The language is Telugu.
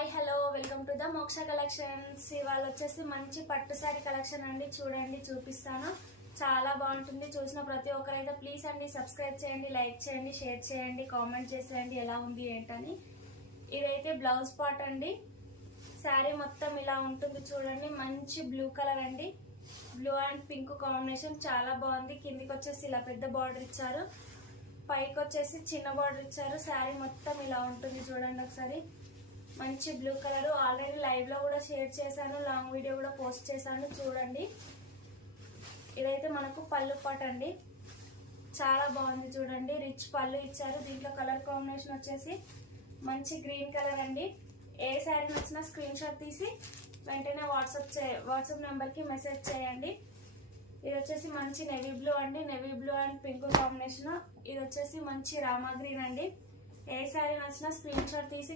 Hi hello welcome to the మోక్ష కలెక్షన్స్. ఇవాళ వచ్చేసి మంచి పట్టు సారీ కలెక్షన్ అండి. చూడండి, చూపిస్తాను. చాలా బాగుంటుంది. చూసిన ప్రతి ఒక్కరైతే ప్లీజ్ అండి సబ్స్క్రైబ్ చేయండి, లైక్ చేయండి, షేర్ చేయండి, కామెంట్ చేసేయండి ఎలా ఉంది ఏంటని. ఇదైతే బ్లౌజ్ పార్ట్ అండి. శారీ మొత్తం ఇలా ఉంటుంది. చూడండి, మంచి బ్లూ కలర్ అండి. బ్లూ అండ్ పింక్ కాంబినేషన్ చాలా బాగుంది. కిందికి వచ్చేసి ఇలా పెద్ద బార్డర్ ఇచ్చారు, పైకి వచ్చేసి చిన్న బార్డర్ ఇచ్చారు. శారీ మొత్తం ఇలా ఉంటుంది. చూడండి ఒకసారి, మంచి బ్లూ కలర్. ఆల్రెడీ లైవ్ లో కూడా షేర్ చేశాను, లాంగ్ వీడియో కూడా పోస్ట్ చేశాను, చూడండి. ఇదైతే మనకు పళ్ళు పాట్ అండి. చాలా బాగుంది. చూడండి, రిచ్ పళ్ళు ఇచ్చారు. దీంట్లో కలర్ కాంబినేషన్ వచ్చేసి మంచి గ్రీన్ కలర్ అండి. ఏ శారీ నచ్చినా స్క్రీన్ షాట్ తీసి వెంటనే వాట్సాప్ నెంబర్ కి మెసేజ్ చేయండి. ఇది వచ్చేసి మంచి నెవీ బ్లూ అండి. Navy blue and pink combination. ఇది వచ్చేసి మంచి రామా గ్రీన్ అండి. ఏ శారీ నచ్చినా స్క్రీన్ షాట్ తీసి